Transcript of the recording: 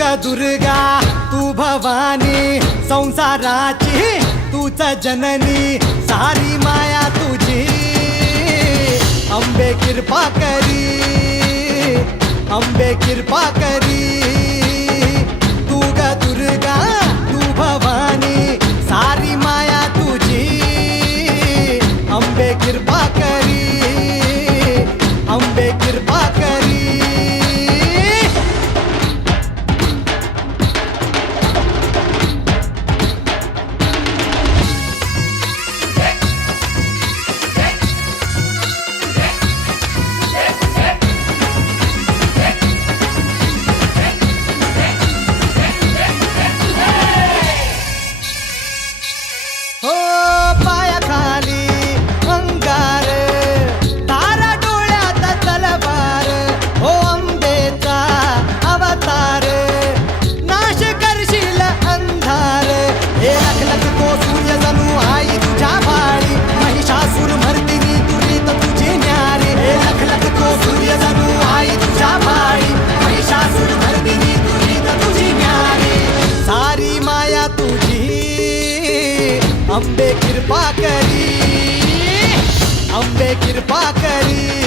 ग दुर्गा तू भवानी संसाराची तूच जननी सारी माया तुझी अंबे कृपा करी अंबे कृपा करी तू ग दुर्गा तू भवानी सारी माया तुझी अंबे कृपा करी अंबे कृपा करी हो पायाखाली अंगार तारा डोळ्यात तलवार हो अंबेचा अवतार नाश करशील अंधार हे लख लख तो सूर्य जणू आई तुझ्या भाळी महिषासूर मर्दिनी तुरीत तुझी न्यारी हे लख लख तो सूर्य जणू आई तुझ्या भाळी महिषासूर मर्दिनी तुरीत तुझी न्यारी सारी माया तुझी अंबे कृपा करी अंबे कृपा करी